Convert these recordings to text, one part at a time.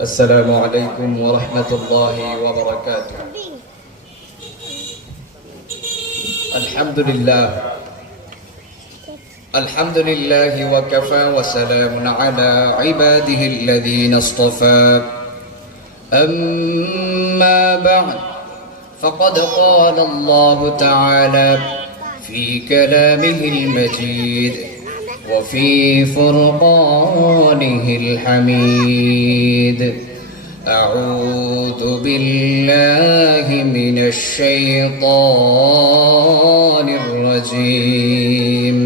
السلام عليكم ورحمة الله وبركاته. الحمد لله وكفى وسلام على عباده الذين اصطفى. أما بعد فقد قال الله تعالى في كلامه المجيد وفي فرقانه الحميد: أعوذ بالله من الشيطان الرجيم.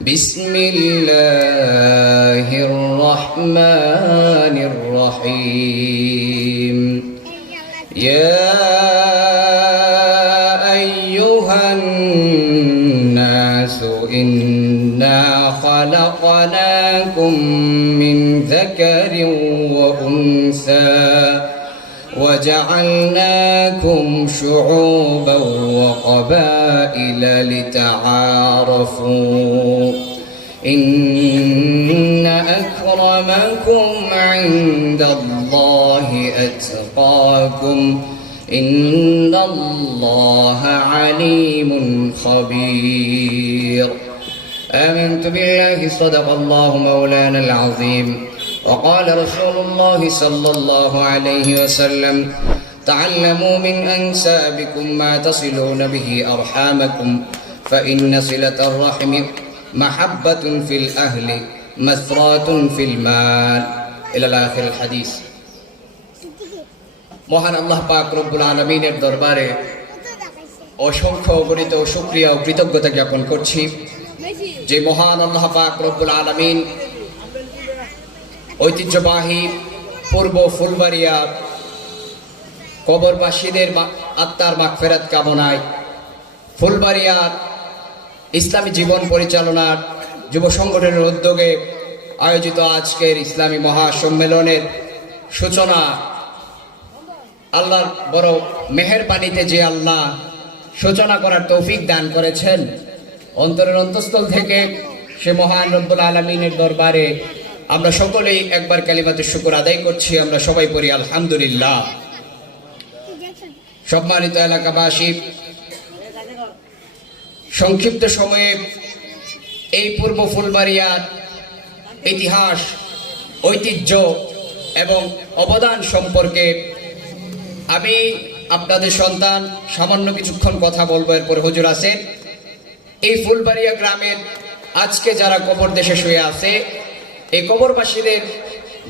بسم الله الرحمن الرحيم. يا أيها الناس إنا خلقناكم من ذكر وأنثى وجعلناكم شعوبا وقبائل لتعارفوا إن أكرمكم عند الله أتقاكم إن الله عليم خبير. آمنت بالله صدق الله مولانا العظيم وقال رسول الله صلى الله عليه وسلم: تعلموا من أنسابكم ما تصلون به أرحامكم فإن صلة الرحم محبة في الأهل مثرات في المال إلى آخر الحديث. মহান আল্লাহ পাক রব্বুল আলামিনের দরবারে অসংখ্য অগণিত শুকরিয়া ও কৃতজ্ঞতা জ্ঞাপন করছি যে মহান আল্লাহ পাক রব্বুল আলামিন ঐতিহ্যবাহী পূর্ব ফুলবাড়িয়া কবরবাসীদের আত্মার মাগফিরাত কামনায় ফুলবাড়িয়ার ইসলামী জীবন পরিচালনার যুব সংগঠনের উদ্যোগে আয়োজিত আজকের ইসলামী মহাসম্মেলনের সূচনা আল্লাহর বড় মেহেরবানিতে যে আল্লাহ সূচনা করার তৌফিক দান করেছেন, অন্তরের অন্তঃস্থল থেকে সে মহান রব্বুল আলামিনের দরবারে আমরা সকলেই একবার কালিমাতুশ শুকর আদায় করছি। আমরা সবাই পড়ি আলহামদুলিল্লাহ। সম্মানিত এলাকাবাসী, সংক্ষিপ্ত সময়ে এই পূর্ব ফুলবাড়িয়ার ইতিহাস, ঐতিহ্য এবং অবদান সম্পর্কে আমি আপনাদের সন্তান সামান্য কিছুক্ষণ কথা বলবো। এরপর হুজুর আছেন। এই ফুলবাড়িয়া গ্রামের আজকে যারা কবর দেশে শুয়ে আছে, এই কবরবাসীদের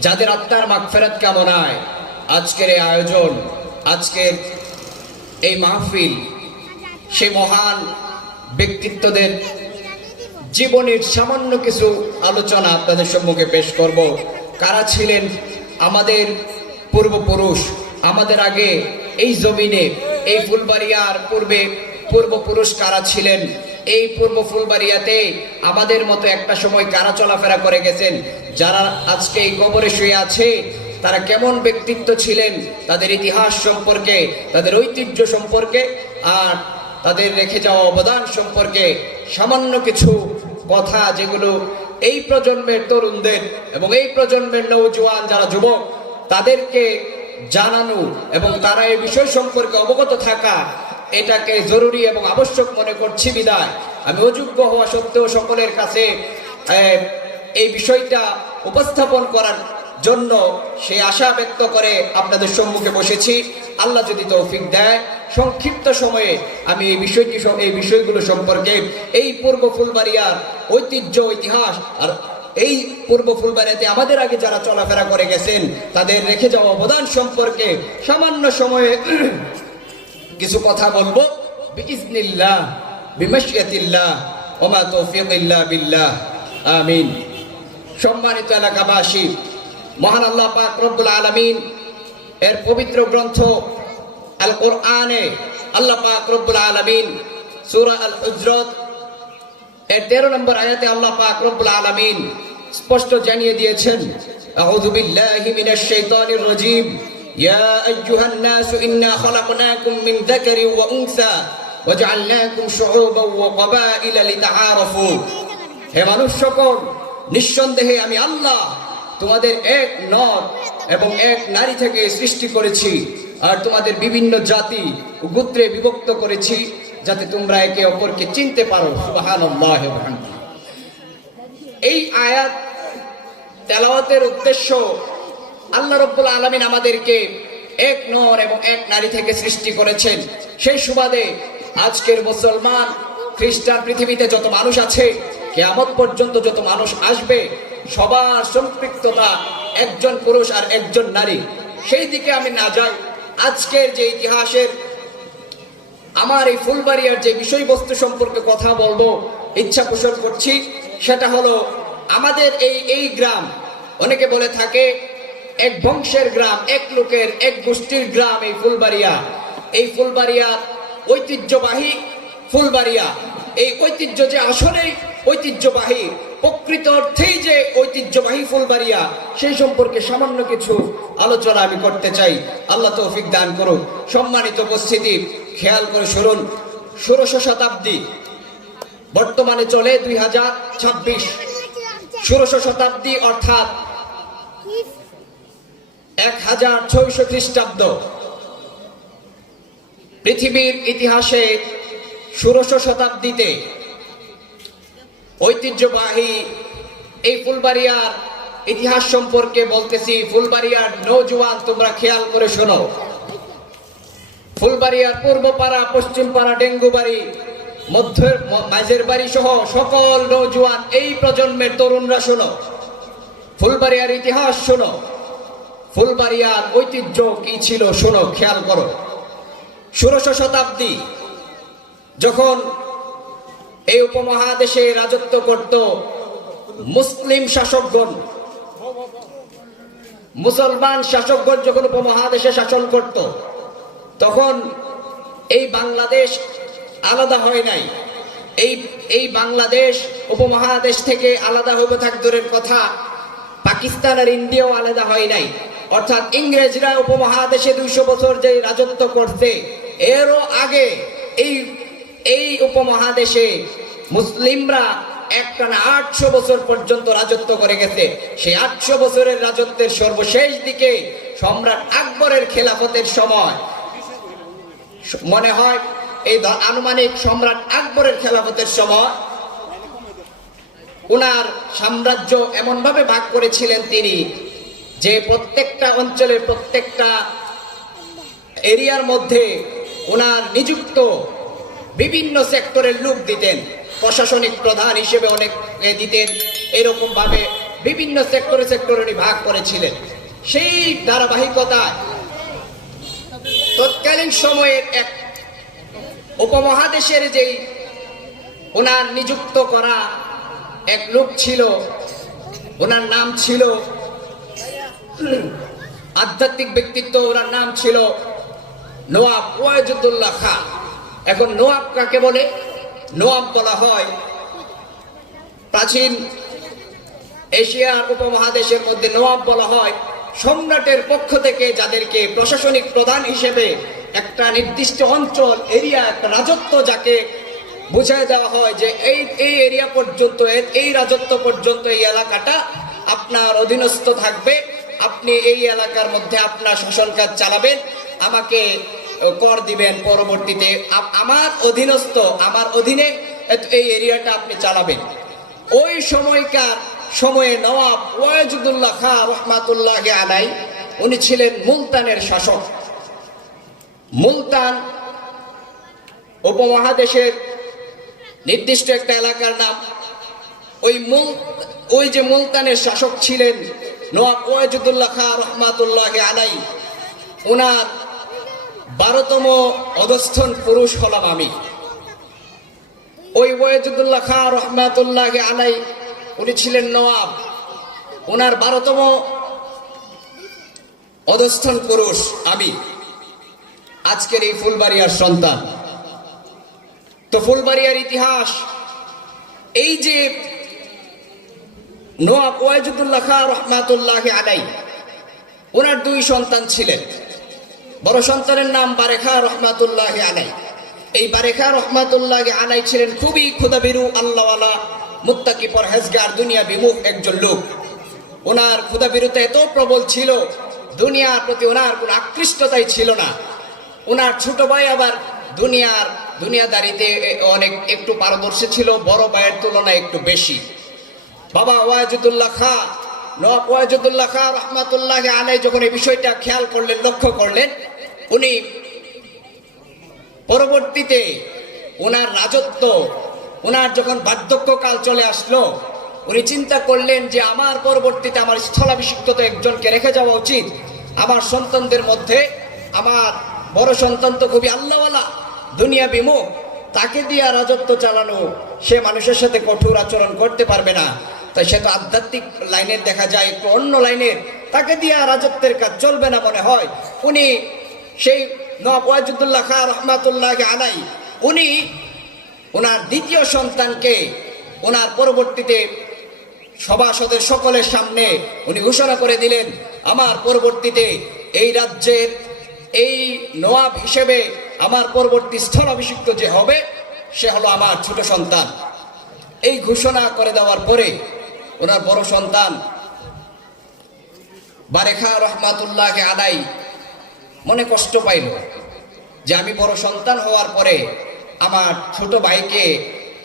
যাদের আত্মার মাগফিরাত কামনায় আজকের এই আয়োজন, আজকের এই মাহফিল, সে মহান ব্যক্তিত্বদের জীবনের সামান্য কিছু আলোচনা আপনাদের সম্মুখে পেশ করব। কারা ছিলেন আমাদের পূর্বপুরুষ, আমাদের আগে এই জমিনে, এই ফুলবাড়িয়ার পূর্বপুরুষ কারা ছিলেন, এই পূর্ব ফুলবাড়িয়াতে আমাদের মতো একটা সময় কারা চলাফেরা করে গেছেন, যারা আজকে এই কবরে শুয়ে আছে তারা কেমন ব্যক্তিত্ব ছিলেন, তাদের ইতিহাস সম্পর্কে, তাদের ঐতিহ্য সম্পর্কে আর তাদের রেখে যাওয়া অবদান সম্পর্কে সামান্য কিছু কথা, যেগুলো এই প্রজন্মের তরুণদের এবং এই প্রজন্মের নওজোয়ান যারা যুবক তাদেরকে জানানো এবং তারা এই বিষয় সম্পর্কে অবগত থাকা, এটাকে জরুরি এবং আবশ্যক মনে করছি। বিদায় আমি অযোগ্য হওয়া সত্ত্বেও সকলের কাছে এই বিষয়টা উপস্থাপন করার জন্য সেই আশা ব্যক্ত করে আপনাদের সম্মুখে বসেছি। আল্লাহ যদি তৌফিক দেয়, সংক্ষিপ্ত সময়ে আমি এই বিষয়গুলো সম্পর্কে, এই পূর্ব ফুলবাড়িয়ার ঐতিহ্য, ইতিহাস আর এই পূর্ব ফুলবাড়িয়াতে আমাদের আগে যারা চলাফেরা করে গেছেন তাদের রেখে যাওয়া অবদান সম্পর্কে সামান্য সময়ে কিছু কথা বলবো। বিইজনিল্লাহ বিমাশিয়াতিল্লাহ ওয়া মা তৌফিক ইল্লা বিল্লাহ, আমিন। সম্মানিত এলাকাবাসী, মহান আল্লাহ পাক রব্বুল আলামিন এর পবিত্র গ্রন্থ আল কোরআনে আল্লাহ পাক রব্বুল আলামিন সূরা আল হুজরাত এর 13 নম্বর আয়াতে আল্লাহ পাক রব্বুল আলামিন স্পষ্ট জানিয়ে দিয়েছেন: আউযু বিল্লাহি মিনাশ শাইতানির রাজীম। ইয়া আইয়ুহান নাস ইন্না খালাকনাকুম মিন যাকারিন ওয়া উনসা ওয়া জাআলনাকুম শুউবান ওয়া ক্বাবাইলা লিতাআরাফু। হে মানুষ সকল, নিঃসন্দেহে আমি আল্লাহ তোমাদের এক নর এবং এক নারী থেকে সৃষ্টি করেছি, আর তোমাদের বিভিন্ন জাতি ও গোত্রে বিভক্ত করেছি, যাতে তোমরা একে অপরকে চিনতে পারো। সুবহানাল্লাহ। এই আয়াত তেলাওয়াতের উদ্দেশ্য, আল্লাহ রাব্বুল আলামিন আমাদেরকে এক নর এবং এক নারী থেকে সৃষ্টি করেছেন। সেই সুবাদে আজকের মুসলমান, খ্রিস্টান, পৃথিবীতে যত মানুষ আছে, কিয়ামত পর্যন্ত যত মানুষ আসবে, সবার সম্পৃক্ততা একজন পুরুষ আর একজন নারী। সেই দিকে আমি না যাই, আজকের যে ইতিহাসের আমার এই ফুলবাড়িয়ার যে বিষয়বস্তু সম্পর্কে কথা বলবো ইচ্ছা পোষণ করছি, সেটা হলো আমাদের এই গ্রাম, অনেকে বলে থাকে এক বংশের গ্রাম, এক লোকের, এক গোষ্ঠীর গ্রাম এই ফুলবাড়িয়া। এই ফুলবাড়িয়া ঐতিহ্যবাহী ফুলবাড়িয়া, এই ঐতিহ্য যে আসলেই ঐতিহ্যবাহী, প্রকৃত অর্থেই যে ঐতিহ্যবাহী ফুলবাড়িয়া, সেই সম্পর্কে সামান্য কিছু আলোচনা আমি করতে চাই। আল্লাহ তৌফিক দান করুন। সম্মানিত উপস্থিতি, খেয়াল করে শুনুন। 16শ শতাব্দী, বর্তমানে চলে 2026। 16শ শতাব্দী অর্থাৎ 1600 খ্রিস্টাব্দ। পৃথিবীর ইতিহাসে 16শ শতাব্দীতে ঐতিহ্যবাহী এই ফুলবাড়িয়ার ইতিহাস সম্পর্কে বলতেছি। ফুলবাড়িয়ার নৌজওয়ান, তোমরা খেয়াল করে শোনো। ফুলবাড়িয়ার পূর্ব পাড়া, পশ্চিম পাড়া, ডেঙ্গুবাড়ি, মাঝের বাড়ি সহ সকল নৌজওয়ান, এই প্রজন্মের তরুণরা শোনো, ফুলবাড়িয়ার ইতিহাস শোনো, ফুলবাড়িয়ার ঐতিহ্য কি ছিল শোনো, খেয়াল করো। 16শ শতাব্দী যখন এই উপমহাদেশে রাজত্ব করত মুসলিম শাসকগণ, মুসলমান শাসকগণ যখন উপমহাদেশে শাসন করত, তখন এই বাংলাদেশ আলাদা হয় নাই। এই বাংলাদেশ উপমহাদেশ থেকে আলাদা হবে থাক দূরের কথা, পাকিস্তান আর ইন্ডিয়াও আলাদা হয় নাই। অর্থাৎ ইংরেজরা উপমহাদেশে 200 বছর যে রাজত্ব করতে, এরও আগে এই উপমহাদেশে মুসলিমরা একটানা 800 বছর পর্যন্ত রাজত্ব করে গেছে। সেই 800 বছরের রাজত্বের সর্বশেষ দিকে সম্রাট আকবরের খেলাফতের সময়, মনে হয় এই আনুমানিক সম্রাট আকবরের খেলাফতের সময়, উনার সাম্রাজ্য এমন ভাবে ভাগ করেছিলেন তিনি, যে প্রত্যেকটা অঞ্চলের, প্রত্যেকটা এরিয়ার মধ্যে উনার নিযুক্ত বিভিন্ন সেক্টরের লোক দিতেন। প্রশাসনিক প্রধান হিসেবে অনেক দিতেন। এরকম ভাবে বিভিন্ন সেক্টরে ভাগ করেছিলেন। সেই ধারাবাহিকতায় তৎকালীন সময়ের এক উপমহাদেশের যেই ওনার নিযুক্ত করা এক লোক ছিল, ওনার নাম ছিল, আধ্যাত্মিক ব্যক্তিত্ব, ওনার নাম ছিল নওয়াব ওয়াজিদুল্লাহ খাঁ। এখন নওয়াব কাকে বলে? নওয়াব বলা হয় প্রাচীন এশিয়ার উপমহাদেশের মধ্যে নওয়াব বলা হয় সম্রাটের পক্ষ থেকে যাদেরকে প্রশাসনিক প্রধান হিসেবে একটা নির্দিষ্ট অঞ্চল, এরিয়া, একটা রাজত্ব যাকে বুঝায় দেওয়া হয় যে এই এরিয়া পর্যন্ত, এই রাজত্ব পর্যন্ত এই এলাকাটা আপনার অধীনস্থ থাকবে, আপনি এই এলাকার মধ্যে আপনার শাসন কাজ চালাবেন, আমাকে কর দিবেন, পরবর্তীতে আমার অধীনস্থ, আমার অধীনে এই এরিয়াটা আপনি চালাবেন। ওই সময়কার সময়ে নওয়াব ওয়াজিদুল্লাহ খাঁ রহমাতুল্লাহি আলাইহি, উনি ছিলেন মুলতানের শাসক। মুলতান উপমহাদেশের নির্দিষ্ট একটা এলাকার নাম। ওই যে মুলতানের শাসক ছিলেন নওয়াব ওয়াজিদুল্লাহ খাঁ রহমাতুল্লাহি আলাইহি, ওনার 12তম অধস্থন পুরুষ হলাম আমি। ওই ওয়াজিদুল্লাহ খাঁ রহমাতুল্লাহি আলাইহি, উনি ছিলেন নওয়াব, ওনার 12তম অধস্থন পুরুষ আমি, আজকের এই ফুলবাড়িয়ার সন্তান। তো ফুলবাড়িয়ার ইতিহাস, এই যে নওয়াব ওয়াজিদুল্লাহ খাঁ রহমাতুল্লাহি আলাইহি, ওনার 2 সন্তান ছিলেন। বড় সন্তানের নাম বারে খাঁ রহমাতুল্লাহি আলাইহি। এই বারে খাঁ রহমাতুল্লাহি আলাইহি ছিলেন খুবই খোদাভীরু, আল্লাহওয়ালা, মুত্তাকি, পরহেজগার, দুনিয়া বিমুখ একজন লোক। ওনার ক্ষুধাবিরতা এত প্রবল ছিল, দুনিয়ার প্রতি ওনার কোনো আকৃষ্টতাই ছিল না। ওনার ছোট ভাই আবার দুনিয়াদারিতে অনেক একটু পারদর্শী ছিল, বড় ভাইয়ের তুলনায় একটু বেশি। বাবা ওয়াজিদুল্লাহ খাঁ, নওয়াব ওয়াজিদুল্লাহ খাঁ রহমাতুল্লাহ আলাইহি যখন এই বিষয়টা খেয়াল করলেন, লক্ষ্য করলেন, উনি পরবর্তীতে ওনার রাজত্ব, ওনার যখন বার্ধক্যকাল চলে আসলো, উনি চিন্তা করলেন যে আমার পরবর্তীতে আমার স্থলাভিষিক্ত তো একজনকে রেখে যাওয়া উচিত। আমার সন্তানদের মধ্যে আমার বড় সন্তান তো খুবই আল্লাহওয়ালা, দুনিয়া বিমুখ, তাকে দিয়ে রাজত্ব চালানো, সে মানুষের সাথে কঠোর আচরণ করতে পারবে না, তাই সে তো আধ্যাত্মিক লাইনের দেখা যায়, একটু অন্য লাইনের, তাকে দিয়ে রাজত্বের কাজ চলবে না মনে হয়। উনি সেই নওয়াব ওয়াজিদুল্লাহ খাঁ রহমাতুল্লাহ আলাইহি উনি ওনার দ্বিতীয় সন্তানকে ওনার পরবর্তীতে সভাসদের সকলের সামনে উনি ঘোষণা করে দিলেন, আমার পরবর্তীতে এই রাজ্যের এই নওয়াব হিসেবে আমার পরবর্তী স্থলাভিষিক্ত যে হবে সে হলো আমার ছোট সন্তান। এই ঘোষণা করে দেওয়ার পরে ওনার বড় সন্তান বারেখা রহমাতুল্লাহ আলাইহি মনে কষ্ট পাইল যে আমি বড় সন্তান হওয়ার পরে আমার ছোট ভাইকে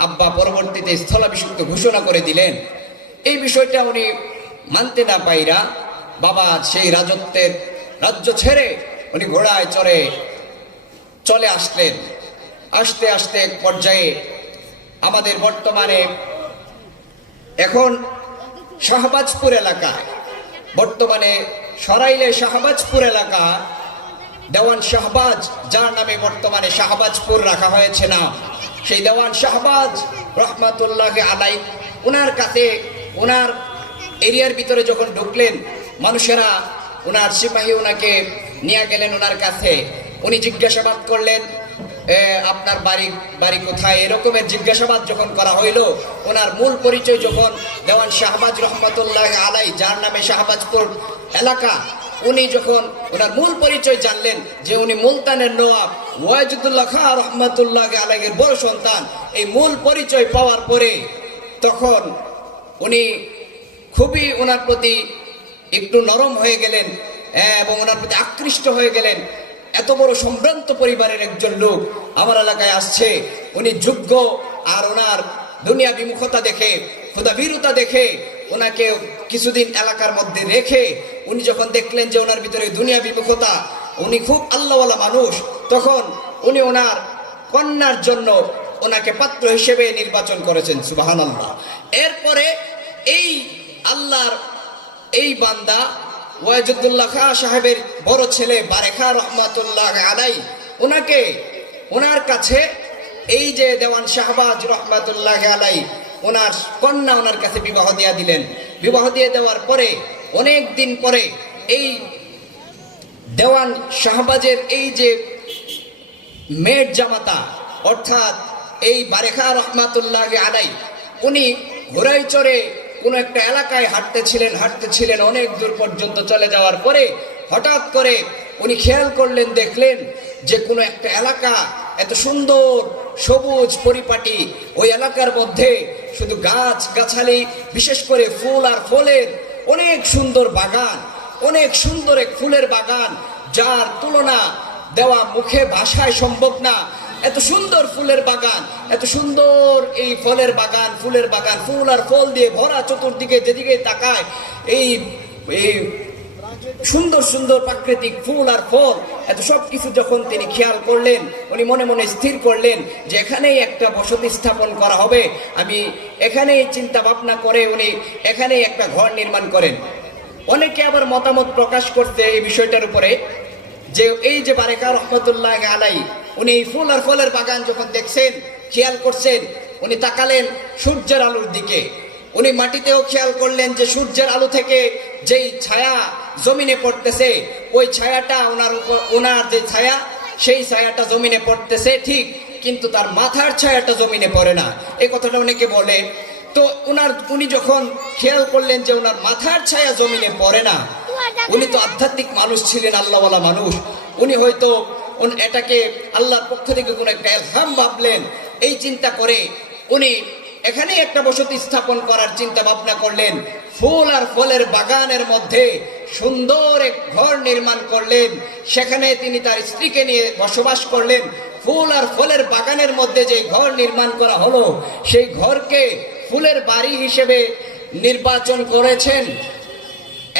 আব্বা পরবর্তীতে স্থলাভিষিক্ত ঘোষণা করে দিলেন। এই বিষয়টা উনি মানতে না পাইরা বাবা সেই রাজ্য ছেড়ে উনি ঘোড়ায় চলে আসলেন। আস্তে আস্তে এক পর্যায়ে আমাদের বর্তমানে এখন শাহবাজপুর এলাকায়, বর্তমানে সরাইলে শাহবাজপুর এলাকা, দেওয়ান শাহবাজ, যার নামে বর্তমানে শাহবাজপুর রাখা হয়েছে না, সেই দেওয়ান শাহবাজ রহমাতুল্লাহ আলাইহি ওনার কাছে, ওনার এরিয়ার ভিতরে যখন ঢুকলেন, মানুষেরা ওনার সিপাহী ওনাকে নিয়ে গেলেন ওনার কাছে। উনি জিজ্ঞাসাবাদ করলেন, আপনার বাড়ি কোথায়, এরকমের জিজ্ঞাসাবাদ যখন করা হইল, ওনার মূল পরিচয় যখন দেওয়ান শাহবাজ রহমাতুল্লাহ আলাইহি, যার নামে শাহবাজপুর এলাকা, উনি যখন ওনার মূল পরিচয় জানলেন যে উনি মুলতানের নওয়াব ওয়াজিদুল্লাহ খাঁ রহমাতুল্লাহ আলাইহির বড় সন্তান, এই মূল পরিচয় পাওয়ার পরে তখন উনি খুবই ওনার প্রতি একটু নরম হয়ে গেলেন এবং ওনার প্রতি আকৃষ্ট হয়ে গেলেন। এত বড় সম্ভ্রান্ত পরিবারের একজন লোক আমার এলাকায় আসছে, উনি যোগ্য, আর ওনার দুনিয়া বিমুখতা দেখে, ক্ষুধাভীরতা দেখে ওনাকে কিছুদিন এলাকার মধ্যে রেখে উনি যখন দেখলেন যে ওনার ভিতরে দুনিয়া বিমুখতা, উনি খুব আল্লাহওয়ালা মানুষ, তখন উনি ওনার কন্যার জন্য ওনাকে পাত্র হিসেবে নির্বাচন করেছেন। সুবহানাল্লাহ। এরপরে এই আল্লাহর এই বান্দা ওয়াজিদুল্লাহ খাঁ সাহেবের বড় ছেলে বারেখা রহমাতুল্লাহ আলাইহি ওনার কাছে এই যে দেওয়ান শাহবাজ রহমাতুল্লাহ আলাইহি ওনার কন্যা ওনার কাছে বিবাহ দিয়ে দিলেন। বিবাহ দিয়ে দেওয়ার পরে অনেক দিন পরে এই দেওয়ান শাহবাজের এই যে মেয়ের জামাতা অর্থাৎ এই বারেখা রহমাতুল্লাহ আলাইহি উনি ঘোড়ায় চড়ে কোন একটা এলাকায় হাঁটতেছিলেন অনেক দূর পর্যন্ত চলে যাওয়ার পরে হঠাৎ করে উনি খেয়াল করলেন, দেখলেন যে কোনো একটা এলাকা এত সুন্দর সবুজ পরিপাটি, ওই এলাকার মধ্যে শুধু গাছগাছালি, বিশেষ করে ফুল আর ফলের অনেক সুন্দর বাগান, অনেক সুন্দর এক ফুলের বাগান, যার তুলনা দেওয়া মুখে ভাষায় সম্ভব না। এত সুন্দর ফুলের বাগান, এত সুন্দর এই ফুলের বাগান, ফুল আর ফল দিয়ে ভরা, চতুর্দিকে যেদিকে তাকায় এই সুন্দর সুন্দর প্রাকৃতিক ফুল আর ফল, এত সব কিছু যখন তিনি খেয়াল করলেন, উনি মনে মনে স্থির করলেন যে এখানেই একটা বসতি স্থাপন করা হবে। আমি এখানেই চিন্তা ভাবনা করে উনি এখানেই একটা ঘর নির্মাণ করেন। অনেকে আবার মতামত প্রকাশ করতে এই বিষয়টার উপরে যে এই যে বারেখা রহমাতুল্লাহ আলাইহি উনি এই ফুল আর ফলের বাগান যখন দেখছেন, খেয়াল করছেন, উনি তাকালেন সূর্যের আলোর দিকে। উনি মাটিতেও খেয়াল করলেন যে সূর্যের আলো থেকে যেই ছায়া জমিনে পড়তেছে, ওই ছায়াটা ওনার যে ছায়া, সেই ছায়াটা জমিনে পড়তেছে ঠিক, কিন্তু তার মাথার ছায়াটা জমিনে পড়ে না। এই কথাটা অনেকে বলে। তো উনি যখন খেয়াল করলেন যে ওনার মাথার ছায়া জমিনে পড়ে না, উনি তো আধ্যাত্মিক মানুষ ছিলেন, আল্লাহওয়ালা মানুষ, উনি হয়তো এটাকে আল্লাহর পক্ষ থেকে কোনো একটা ইলহাম ভাবলেন। এই চিন্তা করে উনি এখানে একটা বসতি স্থাপন করার চিন্তা ভাবনা করলেন। ফুল আর ফলের বাগানের মধ্যে সুন্দর এক ঘর নির্মাণ করলেন। সেখানে তিনি তার স্ত্রীকে নিয়ে বসবাস করলেন। ফুল আর ফলের বাগানের মধ্যে যে ঘর নির্মাণ করা হলো, সেই ঘরকে ফুলের বাড়ি হিসেবে নির্বাচন করেছেন।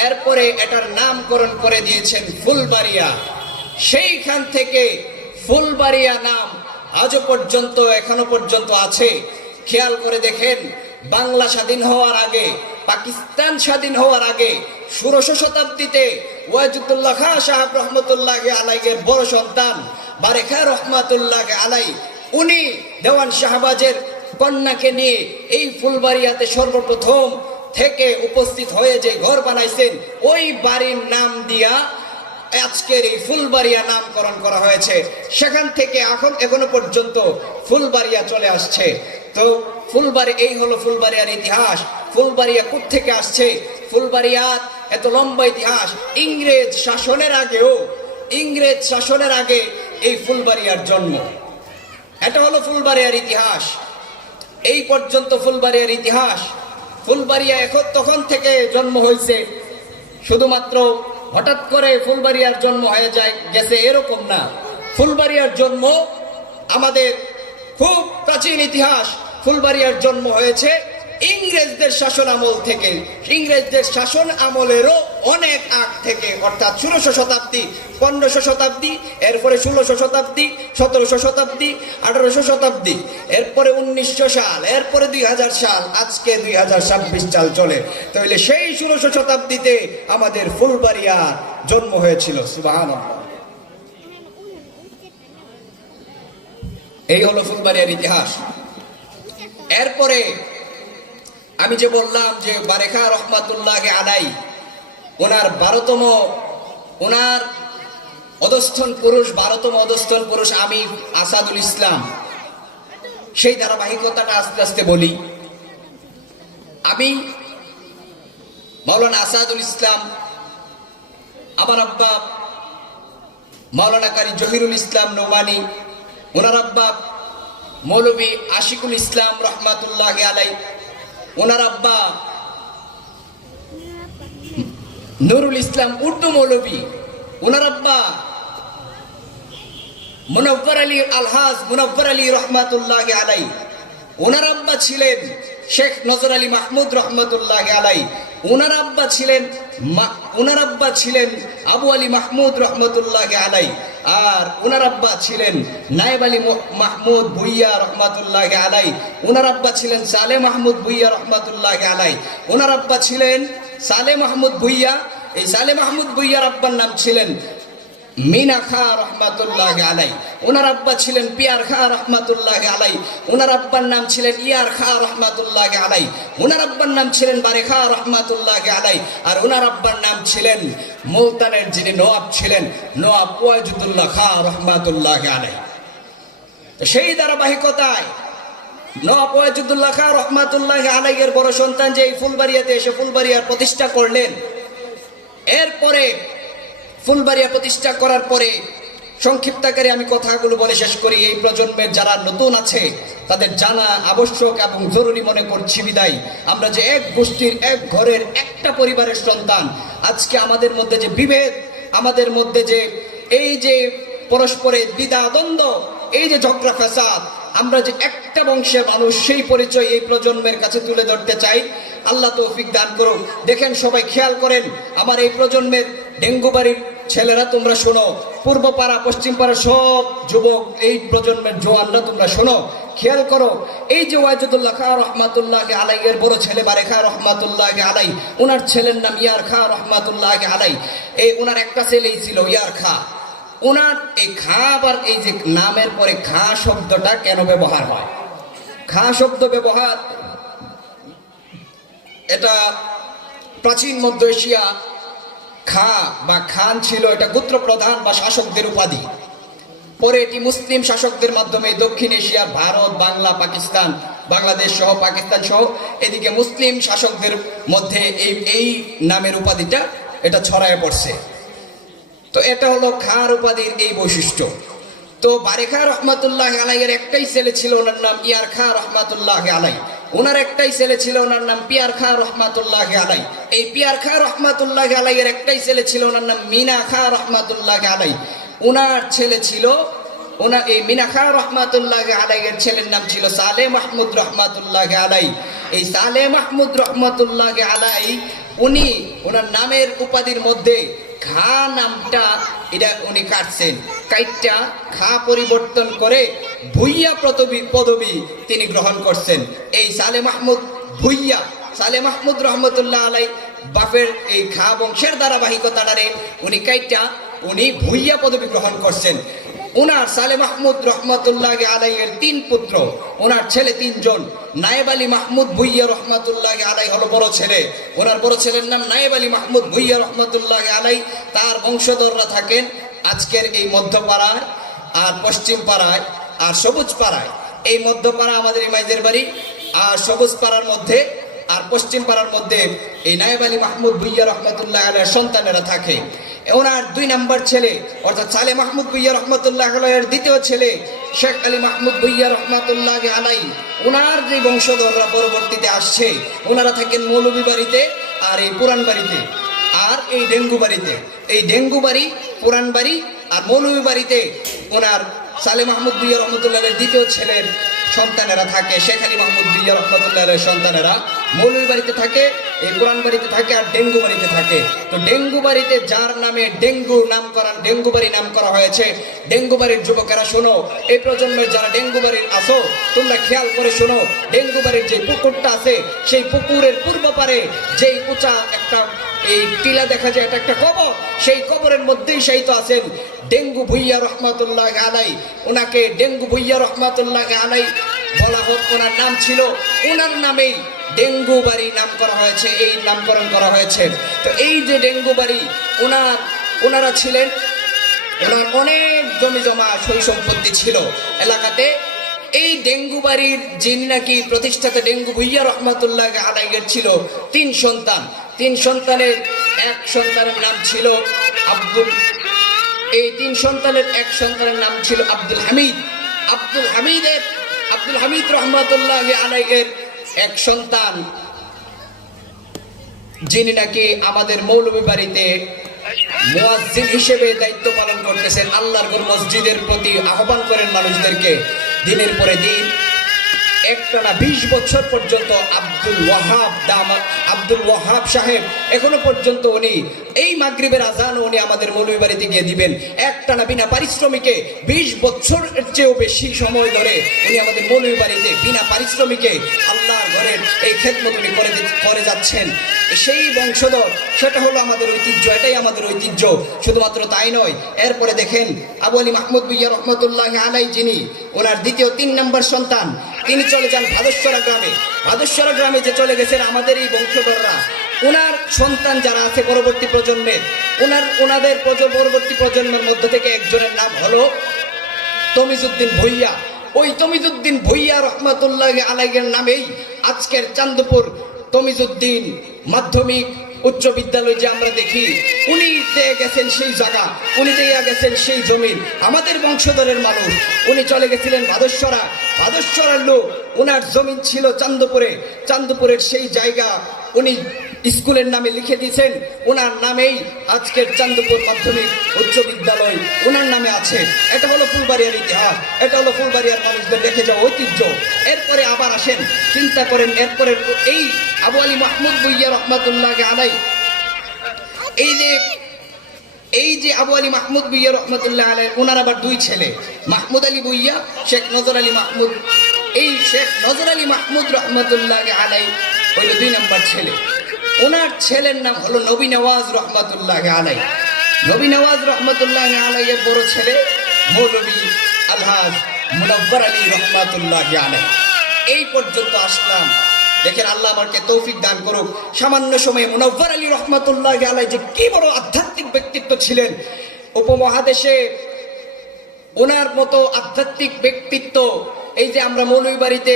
এরপরে এটার নামকরণ করে দিয়েছেন ফুলবাড়িয়া। সেইখান থেকে ফুলবাড়িয়া নাম আজও পর্যন্ত এখনো পর্যন্ত আছে। খেয়াল করে দেখেন, বাংলা স্বাধীন হওয়ার আগে, পাকিস্তান স্বাধীন হওয়ার আগে 16 শতাব্দীতে ওয়াজিদুল্লাহ খাঁ সাহেব রহমতুল্লাহ আলাইয়ের বড় সন্তান বারেখা রহমাতুল্লাহ আলাই, উনি দেওয়ান শাহবাজের কন্যাকে নিয়ে এই ফুলবাড়িয়াতে সর্বপ্রথম থেকে উপস্থিত হয়ে যে ঘর বানাইছেন, ওই বাড়ির নাম দিয়া আজকের এই ফুলবাড়িয়া নামকরণ করা হয়েছে। সেখান থেকে এখনো পর্যন্ত ফুলবাড়িয়া চলে আসছে। তো ফুলবাড়ি, এই হলো ফুলবাড়িয়ার ইতিহাস। ফুলবাড়িয়া কোত্থেকে আসছে? ফুলবাড়িয়ার এত লম্বা ইতিহাস। ইংরেজ শাসনের আগে এই ফুলবাড়িয়ার জন্ম। এটা হলো ফুলবাড়িয়ার ইতিহাস। এই পর্যন্ত ফুলবাড়িয়ার ইতিহাস। ফুলবাড়িয়া তখন থেকে জন্ম হয়েছে। শুধুমাত্র হঠাৎ করে ফুলবাড়িয়ার জন্ম হয়ে গেছে এরকম না। ফুলবাড়িয়ার জন্ম আমাদের খুব প্রাচীন ইতিহাস। ফুলবাড়িয়ার জন্ম হয়েছে ইংরেজদের শাসন আমল থেকে। ইংরেজদের শাসন আমলেরও অনেক আগ থেকে, অর্থাৎ 1600 শতাব্দী, 1500 শতাব্দী, এরপরে 1600 শতাব্দী, 1700 শতাব্দী, 1800 শতাব্দী, এরপরে 1900 সাল, এরপরে 2000 সাল, আজকে 2026 সাল চলে। তাহলে সেই 1600 শতাব্দীতে আমাদের ফুলবাড়িয়ার জন্ম হয়েছিল। সুবহানাল্লাহ। এই হলো ফুলবাড়িয়ার ইতিহাস। এরপরে আমি যে বললাম যে বারেখা রহমাতুল্লাহ আলাই, ওনার 12তম অধস্থন পুরুষ আমি আসাদুল ইসলাম। সেই ধারাবাহিকতাটা আস্তে আস্তে বলি। আমি মাওলানা আসাদুল ইসলাম, আমার আব্বা মাওলানা কারি জহিরুল ইসলাম নোমানি, ওনার আব্বা মৌলভী আশিকুল ইসলাম রহমাতুল্লাহ আলাই, ওনার আব্বা নুরুল ইসলাম উর্দু মৌলভী, ওনার আব্বা মুনব্বর আলী আলহাজ মুনব্বর আলী রহমাতুল্লাহ আলাই, ওনার আব্বা ছিলেন শেখ নজর আলী মাহমুদ রহমাতুল্লাহ আলাই, ওনার আব্বা ছিলেন আবু আলী মাহমুদ রহমাতুল্লাহ আলাই, আর ওনার আব্বা ছিলেন নায়েব আলী মাহমুদ ভুইয়া রহমাতুল্লাহ আলাই, ওনার আব্বা ছিলেন সালে মাহমুদ ভুইয়া রহমাতুল্লাহ আলাই, ওনার আব্বা ছিলেন সালে মাহমুদ ভুইয়া। এই সালে মাহমুদ ভুইয়ার আব্বার নাম ছিলেন মিনা খা রহমাতুল্লাহ আলাই, ওনার আব্বা ছিলেন পিয়ার খা রহমাতুল্লাহ আলাই, ওনার আব্বার নাম ছিলেন ইয়ার খা রহমাতুল্লাহ আলাই, ওনার আব্বার নাম ছিলেন বারেখা রহমাতুল্লাহ আলাই, আর ওনার আব্বার নাম ছিলেন মুলতানের যিনি নওয়াব ছিলেন নওয়াব ওয়াজিদুল্লাহ খা রহমাতুল্লাহ আলাই। সেই ধারাবাহিকতায় নওয়াব ওয়াজিদুল্লাহ খা রহমাতুল্লাহ আলাইয়ের বড় সন্তান যে এই ফুলবাড়িয়াতে এসে ফুলবাড়িয়ার প্রতিষ্ঠা করলেন। এরপরে ফুলবাড়িয়া প্রতিষ্ঠা করার পরে সংক্ষিপ্ত আকারে আমি কথাগুলো বলে শেষ করি। এই প্রজন্মের যারা নতুন আছে তাদের জানা আবশ্যক এবং জরুরি মনে করছি বিদায়। আমরা যে এক গোষ্ঠীর, এক ঘরের, একটা পরিবারের সন্তান। আজকে আমাদের মধ্যে যে বিভেদ, আমাদের মধ্যে যে এই যে পরস্পরের দ্বিধা দ্বন্দ্ব, এই যে ঝগড়া ফ্যাসাদ, আমরা যে একটা বংশের মানুষ, সেই পরিচয় এই প্রজন্মের কাছে তুলে ধরতে চাই। আল্লাহ তৌফিক দান করুন। দেখেন, সবাই খেয়াল করেন, আমার এই প্রজন্মের ডেঙ্গু বাড়ির ছেলেরা তোমরা শোনো, পূর্ব পাড়া পশ্চিম পাড়া সব যুবক, এই প্রজন্মের জওয়ানরা তোমরা শোনো, খেয়াল করো। এই যে ওয়াজিদুল্লাহ খা রহমাতুল্লাহ আলাইয়ের বড় ছেলে বারেখা রহমাতুল্লাহ আলাই, ওনার ছেলের নাম ইয়ার খা রহমাতুল্লাহ আলাই। এই ওনার একটা ছেলেই ছিল ইয়ার খা। ওনার এই খা, আবার এই যে নামের পরে খা শব্দটা কেন ব্যবহার হয়? খা শব্দ ব্যবহার, এটা প্রাচীন মধ্য এশিয়া খা বা খান ছিল, এটা গোত্র প্রধান বা শাসকদের উপাধি। পরে এটি মুসলিম শাসকদের মাধ্যমে দক্ষিণ এশিয়ার ভারত, বাংলা, পাকিস্তান, বাংলাদেশ সহ পাকিস্তান সহ এদিকে মুসলিম শাসকদের মধ্যে এই নামের উপাধিটা এটা ছড়ায় পড়ছে। তো এটা হলো খার উপাধির এই বৈশিষ্ট্য। তো বারেখা রহমাতুল্লাহ আলাইয়ের একটাই ছেলে ছিল, ওনার নাম ইয়ার খা রহমাতুল্লাহ আলাই। ওনার একটাই ছেলে ছিল, ওনার নাম পিয়ার খাঁ রহমাতুল্লাহ আলাই। এই পিয়ার খাঁ রহমাতুল্লাহ আলাইয়ের একটাই ছেলে ছিল, ওনার নাম মিনা খাঁ রহমাতুল্লাহ আলাই। ওনার ছেলে ছিল, ওনার এই মিনা খাঁ রহমাতুল্লাহ আলাইয়ের ছেলের নাম ছিল সালেহ মাহমুদ রহমাতুল্লাহ আলাই। এই সালেহ মাহমুদ রহমাতুল্লাহ আলাই উনি ওনার নামের উপাধির মধ্যে খা নামটা এটা উনি কাটছেন, কাইটটা খা পরিবর্তন করে ভুইয়া পদবী তিনি গ্রহণ করছেন। এই সালেহ মাহমুদ ভুইয়া, সালেহ মাহমুদ রহমতুল্লাহ আলাই বাপের এই খা বংশের ধারাবাহিকতাটারে উনি কাইটটা উনি ভুইয়া পদবী গ্রহণ করছেন। ওনার সালেহ মাহমুদ রহমতুল্লাহ আলাইয়ের 3 পুত্র, ওনার ছেলে 3 জন। নায়েব আলী মাহমুদ ভুইয়া রহমতুল্লাহ আলাই হলো বড় ছেলে, ওনার বড় ছেলের নাম নায়েব আলী মাহমুদ ভুইয়া রহমতুল্লাহ আলাই। তার বংশধররা থাকেন আজকের এই মধ্যপাড়ায় আর পশ্চিম পাড়ায় আর সবুজ পাড়ায়। এই মধ্যপাড়া আমাদের ইমাইদের বাড়ি, আর সবুজ পাড়ার মধ্যে আর পশ্চিম পাড়ার মধ্যে এই নায়েব আলী মাহমুদ ভুইয়া রহমতুল্লাহ আলাইয়ের সন্তানেরা থাকে। ওনার 2 নম্বর ছেলে অর্থাৎ সালেহ মাহমুদ ভুইয়া রহমতুল্লাহ আলাইয়ের দ্বিতীয় ছেলে শেখ আলী মাহমুদ ভুইয়া রহমতুল্লাহ আলাই। ওনার যে বংশধররা পরবর্তীতে আসছে ওনারা থাকেন মৌলভী বাড়িতে আর এই পুরান বাড়িতে আর এই ডেঙ্গু বাড়িতে। এই ডেঙ্গু বাড়ি, পুরান বাড়ি আর মৌলভী বাড়িতে ওনার সালেহ মাহমুদ ভুইয়া রহমতুল্লাহ আলাইয়ের দ্বিতীয় ছেলের সন্তানেরা থাকে। শেখ আলী মাহমুদ ভুইয়া রহমতুল্লাহ আলাইয়ের সন্তানেরা মৌলভী বাড়িতে থাকে, এই কোরআন বাড়িতে থাকে আর ডেঙ্গু বাড়িতে থাকে। তো ডেঙ্গু বাড়িতে যার নামে ডেঙ্গু নামকরণ, ডেঙ্গু বাড়ি নাম করা হয়েছে, ডেঙ্গু বাড়ির যুবকেরা শোনো, এই প্রজন্মের যারা ডেঙ্গু বাড়ির আসো তোমরা খেয়াল করে শোনো, ডেঙ্গু বাড়ির যে পুকুরটা আছে সেই পুকুরের পূর্ব পারে যেই উঁচা একটা এই টিলা দেখা যায়, এটা একটা কবর, সেই কবরের মধ্যেই শায়িত আছেন ডেঙ্গু ভুইয়া রহমতুল্লাহ আলাই। ওনাকে ডেঙ্গু ভুইয়া রহমতুল্লাহ আলাই বলা হোক, ওনার নাম ছিল, ওনার নামেই ডেঙ্গু বাড়ি নাম করা হয়েছে, এই নামকরণ করা হয়েছে। তো এই যে ডেঙ্গু বাড়ি ওনারা ছিলেন, ওনার অনেক জমি জমা সই সম্পত্তি ছিল এলাকাতে। এই ডেঙ্গু বাড়ির যিনি নাকি প্রতিষ্ঠাতা ডেঙ্গু ভুইয়া রহমতুল্লাহ আলাইয়ের ছিল 3 সন্তান। 3 সন্তানের এক সন্তানের নাম ছিল এই 3 সন্তানের এক সন্তানের নাম ছিল আব্দুল হামিদ। আব্দুল হামিদ রহমতুল্লাহ আলাইয়ের এক সন্তান যিনি নাকি আমাদের মৌলভী বাড়িতে মুয়াজ্জিন হিসেবে দায়িত্ব পালন করতেছেন, আল্লাহর ঘর মসজিদের প্রতি আহ্বান করেন মানুষদেরকে দিনের পরে দিন। একটানা 20 বছর পর্যন্ত আব্দুল ওয়াহাব সাহেব এখনো পর্যন্ত উনি এই মাগরিবের আজান উনি আমাদের মৌলভী বাড়িতে গিয়ে দিবেন। একটানা বিনা পারিশ্রমিকে 20 বছরের চেয়েও বেশি সময় ধরে উনি আমাদের মৌলভী বাড়িতে বিনা পারিশ্রমিকে আল্লাহর ঘরের এই খেদমত উনি করে যাচ্ছেন। সেই বংশধর, সেটা হলো আমাদের ঐতিহ্য, এটাই আমাদের ঐতিহ্য। শুধুমাত্র তাই নয়, এরপরে দেখেন আবু আলী মাহমুদ ভুইয়া রহমতুল্লাহ আলাই যিনি ওনার দ্বিতীয় 3 নম্বর সন্তান, তিনি চলে যান ভাদস্বরা গ্রামে। ভাদস্বরা গ্রামে যে চলে গেছেন আমাদের এই বংশধররা, ওনার সন্তান যারা আছে পরবর্তী প্রজন্মের, ওনাদের পরবর্তী প্রজন্মের মধ্যে থেকে একজনের নাম হলো তমিজউদ্দিন ভুইয়া। ওই তমিজউদ্দিন ভুইয়া রহমতুল্লাহ আলাইয়ের নামেই আজকের চান্দপুর তমিজউদ্দিন মাধ্যমিক উচ্চ বিদ্যালয় যে আমরা দেখি, উনি দিয়ে গেছেন সেই জায়গা, উনি দিয়ে গেছেন সেই জমিন, আমাদের বংশধরের মানুষ। উনি চলে গেছিলেন ভাদস্বরার লোক, ওনার জমিন ছিল চান্দপুরের সেই জায়গা উনি স্কুলের নামে লিখে দিয়েছেন, ওনার নামেই আজকের চান্দপুর মাধ্যমিক উচ্চ বিদ্যালয় ওনার নামে আছে। এটা হলো ফুলবাড়িয়ার ইতিহাস, এটা হলো ফুলবাড়িয়ার মানুষদের দেখে যাওয়া ঐতিহ্য। এরপরে আবার আসেন, চিন্তা করেন, এরপরে এই আবু আলী মাহমুদ ভুইয়া রহমতুল্লাহ আলাই, এই যে আবু আলী মাহমুদ ভুইয়া রহমতুল্লাহ আলাই, ওনার আবার 2 ছেলে, মাহমুদ আলী ভুইয়া, শেখ নজর আলী মাহমুদ। এই শেখ নজর আলী মাহমুদ রহমতুল্লাহ আলাই হইল 2 নম্বর ছেলে। ওনার ছেলের নাম হলো নবী নওয়াজ রহমতুল্লাহ আলাই। নবী নওয়াজ রহমতুল্লাহ আলাইয়ের বড় ছেলে মৌলভী আলহাজ মুনব্বর আলী রহমতুল্লাহ আলাই। এই পর্যন্ত আসলাম। দেখেন, আল্লাহ আমাকে তৌফিক দান করুক। সামান্য সময়ে মুনব্বর আলী রহমতুল্লাহ আলাই যে কি বড় আধ্যাত্মিক ব্যক্তিত্ব ছিলেন, উপমহাদেশে ওনার মতো আধ্যাত্মিক ব্যক্তিত্ব, এই যে আমরা মৌলভী বাড়িতে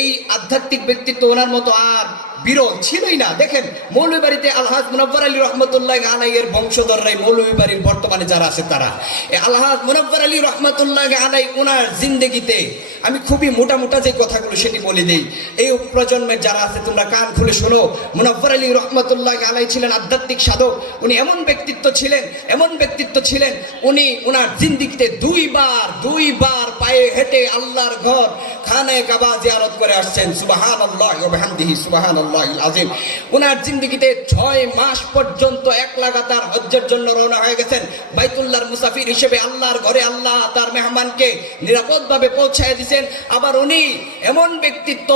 এই আধ্যাত্মিক ব্যক্তিত্ব ওনার মতো আর বিরল ছিলই না। দেখেন মৌলভীবাড়িতে আলহাজ মুনাব্বার আলী রহমতুল্লাহ আলাইয়ের বংশধররাই মৌলভীবাড়ির বর্তমানে যারা আছে তারা। এই আলহাজ মুনাব্বার আলী রহমতুল্লাহ আলাই ওনার জিন্দেগিতে আমি খুবই মোটা মোটা যে কথাগুলো সেটি বলে দিই। এই প্রজন্মের যারা আছে তোমরা কান খুলে শোনো। মুনাব্বার আলী রহমতুল্লাহ আলাই ছিলেন আধ্যাত্মিক সাধক। উনি এমন ব্যক্তিত্ব ছিলেন উনি ওনার জিন্দেগিতে দুইবার পায়ে হেঁটে আল্লাহর ঘর খানে কাবা জিয়ারত করে আসছেন। সুবহানাল্লাহ ওয়া বিহামদিহি সুবহানাল্লাহিল আযীম। ওনার জিন্দেগিতে 6 মাস পর্যন্ত এক লাগাতার হজ্জের জন্য রওনা হয়ে গেছেন। বাইতুল্লাহর মুসাফির হিসেবে আল্লাহর ঘরে আল্লাহ তার মেহমানকে নিরাপদভাবে পৌঁছায় দিয়েছেন। আবার উনি এমন ব্যক্তিত্ব,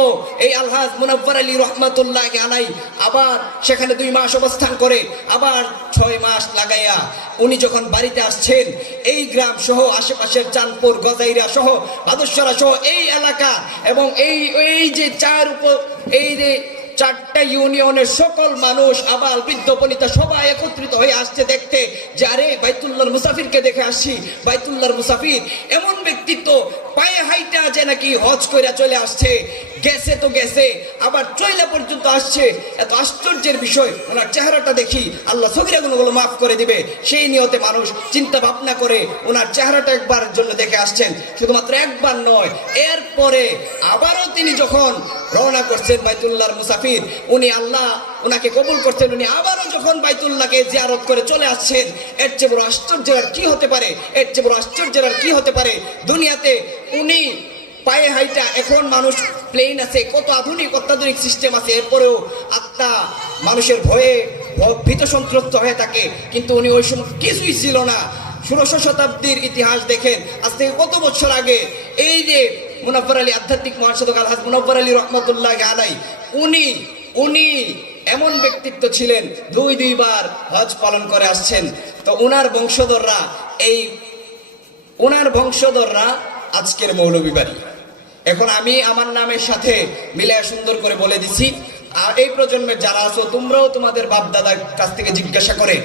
এই আলহাজ মুনাব্বার আলী রহমাতুল্লাহ আলাই আবার সেখানে 2 মাস অবস্থান করে আবার 6 মাস লাগাইয়া উনি যখন বাড়িতে আসছেন, এই গ্রাম সহ আশেপাশের চাঁদপুর গজাইরা সহ ভাদুসরা সহ এই এলাকা এবং এই যে এই যে 4টা ইউনিয়নের সকল মানুষ আবার বৃদ্ধ বনিতা সবাই একত্রিত হয়ে আসছে দেখতে যে আরে বাইতুল্লাহর মুসাফিরকে দেখে আসছি। বাইতুল্লাহর মুসাফির এমন ব্যক্তিত্ব, পায়ে হাইটা যে নাকি হজ কইরা চলে আসছে, গেছে তো গেছে আবার চইলা পর্যন্ত আসছে। এত আশ্চর্যের বিষয়, ওনার চেহারাটা দেখি আল্লাহ সগীরা গুনাহগুলো মাফ করে দিবে সেই নিয়তে মানুষ চিন্তা ভাবনা করে ওনার চেহারাটা একবারের জন্য দেখে আসছেন। শুধুমাত্র একবার নয়, এরপরে আবারও তিনি যখন রওনা করছেন বাইতুল্লাহর মুসাফির, উনি আল্লাহ ওনাকে কবুল করছেন। উনি আবারও যখন বাইতুল্লাহকে জিয়ারত করে চলে আসছেন, এর চেয়ে বড় আশ্চর্যের আর কি হতে পারে? দুনিয়াতে উনি পায়ে হাইটা, এখন মানুষ প্লেন আছে, কত অত্যাধুনিক সিস্টেম আছে, এরপরেও আত্মা মানুষের ভয়ে ভীত সন্ত্রস্ত হয়ে থাকে। কিন্তু উনি ওই সময় কিছুই ছিল না। 16 শতাব্দীর ইতিহাস দেখেন, আজ থেকে কত বছর আগে এই যে মুনাব্বার আলী আধ্যাত্মিক মহাসাধক আলহাজ মুনাব্বার আলী রহমতুল্লাহ আলাই উনি এমন ব্যক্তিত্ব ছিলেন, দুইবার হজ পালন করে আসছেন। তো ওনার বংশধররা আজকের মৌলভীবাড়ি। এখন আমি আমার নামের সাথে মিলায় সুন্দর করে বলে দিছি। আর এই প্রজন্মের যারা আছো তোমরাও তোমাদের বাপ দাদার কাছ থেকে জিজ্ঞাসা করে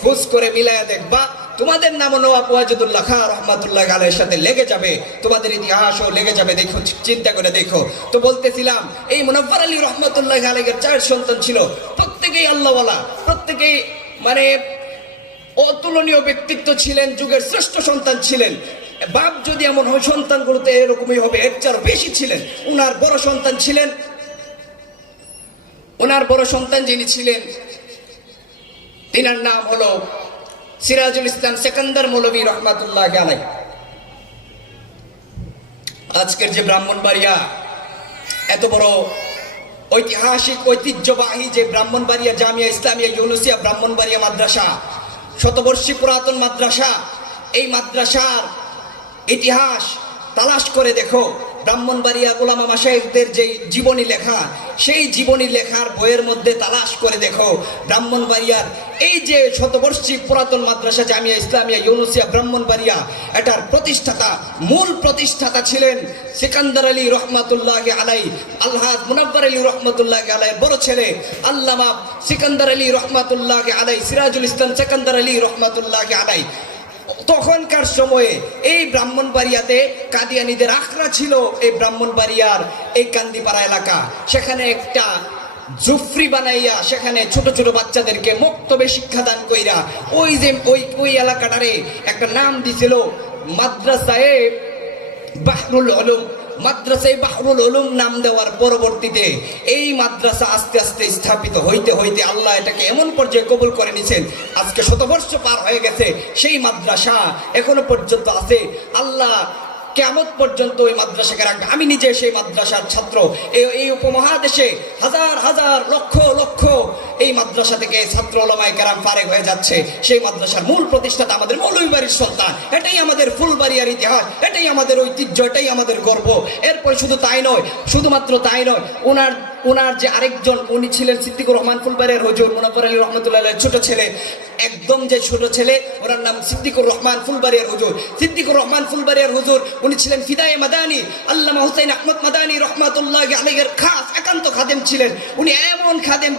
খোঁজ করে মিলায়া দেখবা, তোমাদের নামও নওয়াব ওয়াজিদুল্লাহ খাঁ রহমাতুল্লাহ আলাইহির সাথে লেগে যাবে, তোমাদের ইতিহাসও লেগে যাবে। দেখো, চিন্তা করে দেখো। তো বলতেছিলাম এই মুনাব্বার আলী রহমাতুল্লাহ আলাইহির 4 সন্তান ছিল, প্রত্যেকেই আল্লাহওয়ালা, প্রত্যেকেই মানে অতুলনীয় ব্যক্তিত্ব ছিলেন, যুগের শ্রেষ্ঠ সন্তান ছিলেন। বাপ যদি এমন হয় সন্তানগুলো তো এরকমই হবে, এর চেয়ে বেশি ছিলেন। ওনার বড় সন্তান যিনি ছিলেন তিনার নাম হলো সিরাজুল ইসলাম সেকান্দার মৌলভী রহমাতুল্লাহ আলাইহি। আজকের যে ব্রাহ্মণবাড়িয়া, এত বড় ঐতিহাসিক ঐতিহ্যবাহী যে ব্রাহ্মণবাড়িয়া জামিয়া ইসলামিয়া ইউনুসিয়া ব্রাহ্মণবাড়িয়া মাদ্রাসা, শতবর্ষী পুরাতন মাদ্রাসা, এই মাদ্রাসার ইতিহাস তালাশ করে দেখো। ব্রাহ্মণবাড়িয়া উলামা মাশায়েখদের যে জীবনী লেখা, সেই জীবনী লেখার বইয়ের মধ্যে তালাশ করে দেখো ব্রাহ্মণবাড়িয়ার এই যে শতবর্ষী পুরাতন মাদ্রাসা জামিয়া ইসলামিয়া ইউনুসিয়া ব্রাহ্মণবাড়িয়া, এটার মূল প্রতিষ্ঠাতা ছিলেন সিকান্দার আলী রহমাতুল্লাহ আলাইহি। আলহাজ মুনাব্বার আলী রহমাতুল্লাহ আলাইহির বড় ছেলে আল্লামা সিকান্দার আলী রহমাতুল্লাহ আলাইহি, সিরাজুল ইসলাম সিকান্দার আলী রহমাতুল্লাহ আলাইহি। তখনকার সময়ে এই ব্রাহ্মণবাড়িয়াতে কাদিয়ানীদের আখড়া ছিল। এই ব্রাহ্মণবাড়িয়ার এই কান্দিপাড়া এলাকা, সেখানে একটা জুফরি বানাইয়া সেখানে ছোট ছোট বাচ্চাদেরকে মক্তবে শিক্ষাদান কইরা ওই এলাকাটারে একটা নাম দিছিল মাদ্রাসায়ে বাহরুল উলুম। মাদ্রাসায়ে বাহরুল উলুম নাম দেওয়ার পরবর্তীতে এই মাদ্রাসা আস্তে আস্তে স্থাপিত হইতে হইতে আল্লাহ এটাকে এমন পর্যায়ে কবুল করে নিছেন। আজকে শতবর্ষ পার হয়ে গেছে, সেই মাদ্রাসা এখনো পর্যন্ত আছে। আল্লাহ কিয়ামত পর্যন্ত ওই মাদ্রাসাকে রাখবে। আমি নিজে সেই মাদ্রাসার ছাত্র। এই উপমহাদেশে হাজার হাজার লক্ষ লক্ষ এই মাদ্রাসা থেকে ছাত্র ওলামায়ে কেরাম ফারেগ হয়ে যাচ্ছে। সেই মাদ্রাসার মূল প্রতিষ্ঠাতা আমাদের মৌলভীবাড়ির সন্তান। এটাই আমাদের ফুলবাড়িয়ার ইতিহাস, এটাই আমাদের ঐতিহ্য, এটাই আমাদের গর্ব। এরপর শুধুমাত্র তাই নয়, ওনার যে আরেকজন উনি ছিলেন সিদ্দিকুর রহমান ফুলবাড়িয়ার হুজুর, মুনাব্বার আলী রহমাতুল্লাহ আলাইহির ছোট ছেলে, একদম যে ছোট ছেলে, ওনার নাম সিদ্দিকুর রহমান ফুলবাড়িয়ার হুজুর। সিদ্দিকুর রহমান ফুলবাড়িয়ার হুজুর উনি ছিলেন ফিদায়ে মাদানী, আল্লামা হুসাইন আহমদ মাদানী রহমাতুল্লাহ আলাইহির খাস একান্ত খাদেম ছিলেন। উনি এমন খাদেম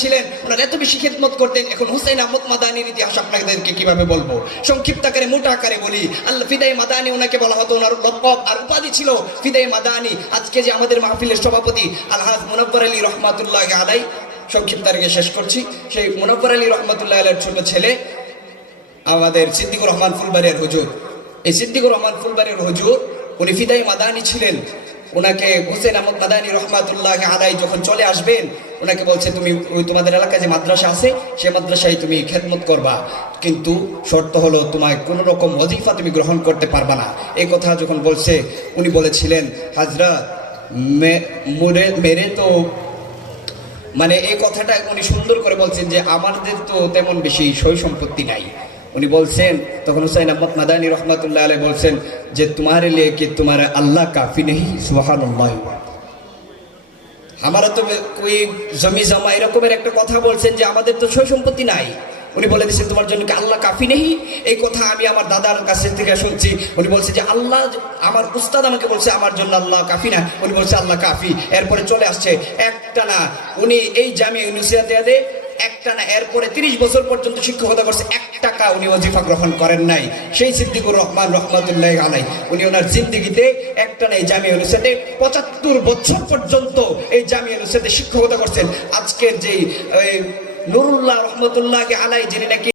ছিলেন, ওনার এত বেশি খেদমত করতেন। এখন হুসাইন আহমদ মাদানির ইতিহাস আপনাদেরকে কিভাবে বলবো, সংক্ষিপ্ত আকারে মোটা আকারে বলি। আল্লাহ ফিদায়ে মাদানি ওনাকে বলা হতো, ওনার লকব আর উপাধি ছিল ফিদায়ে মাদানি। আজকে যে আমাদের মাহফিলের সভাপতি আলহাজ মুনাব্বার আলী রহমাতুল্লাহ আলাই, সংক্ষিপ্ত আকারে শেষ করছি, সেই মুনাব্বার আলী রহমাতুল্লাহ আলাইর ছোট ছেলে আমাদের সিদ্দিকুর রহমান ফুলবাড়িয়ার হুজুর। এই সিদ্দিকুর রহমান ফুলবাড়িয়ার হুজুর উনি ফিদায়ে মাদানি ছিলেন। ওনাকে হুসেন আহমদ মাদানি রহমাতুল্লাহ আলাই যখন চলে আসবেন, ওনাকে বলছে তুমি ওই তোমাদের এলাকায় যে মাদ্রাসা আছে সে মাদ্রাসায় তুমি খেদমত করবা, কিন্তু শর্ত হলো তোমায় কোনো রকম ওয়াজিফা তুমি গ্রহণ করতে পারবা না। এই কথা যখন বলছে, উনি বলেছিলেন হযরত মেরে তো মানে এই কথাটা উনি সুন্দর করে বলছেন যে আমাদের তো তেমন বেশি সই সম্পত্তি নাই। উনি বলছেন তখন হুসাইন আহমদ মাদানি রহমাতুল্লাহ আলাইহি বলছেন যে তোমারে লিয়ে কি তোমারা আল্লাহ কাফি নেই, সুবহানাল্লাহ। আমারা তো ওই জমি জমা এরকমের একটা কথা বলছেন যে আমাদের তো সই সম্পত্তি নাই। উনি বলে দিচ্ছেন তোমার জন্য কি আল্লাহ কাফি নেই? এই কথা আমি আমার দাদার কাছে থেকে শুনছি। উনি বলছে যে আল্লাহ, আমার উস্তাদ আমাকে বলছে আমার জন্য আল্লাহ কাফি না, উনি বলছে আল্লাহ কাফি। এরপরে চলে আসছে একটা না, উনি এই জামিয়া ইউনিভার্সিটিতে একটা না, এরপরে 30 বছর পর্যন্ত শিক্ষকতা করছে, 1 টাকা উনি ওয়াজিফা গ্রহণ করেন নাই। সেই সিদ্দিকুর রহমান রহমাতুল্লাহ আলাই উনি ওনার জিন্দেগিতে একটা না, এই জামিয়া ইউনিভার্সিটিতে 75 বছর পর্যন্ত এই জামিয়া ইউনিভার্সিটিতে শিক্ষকতা করছেন। আজকের যে নুরুল্লাহ রহমতুল্লাহ আলাই, যিনি নাকি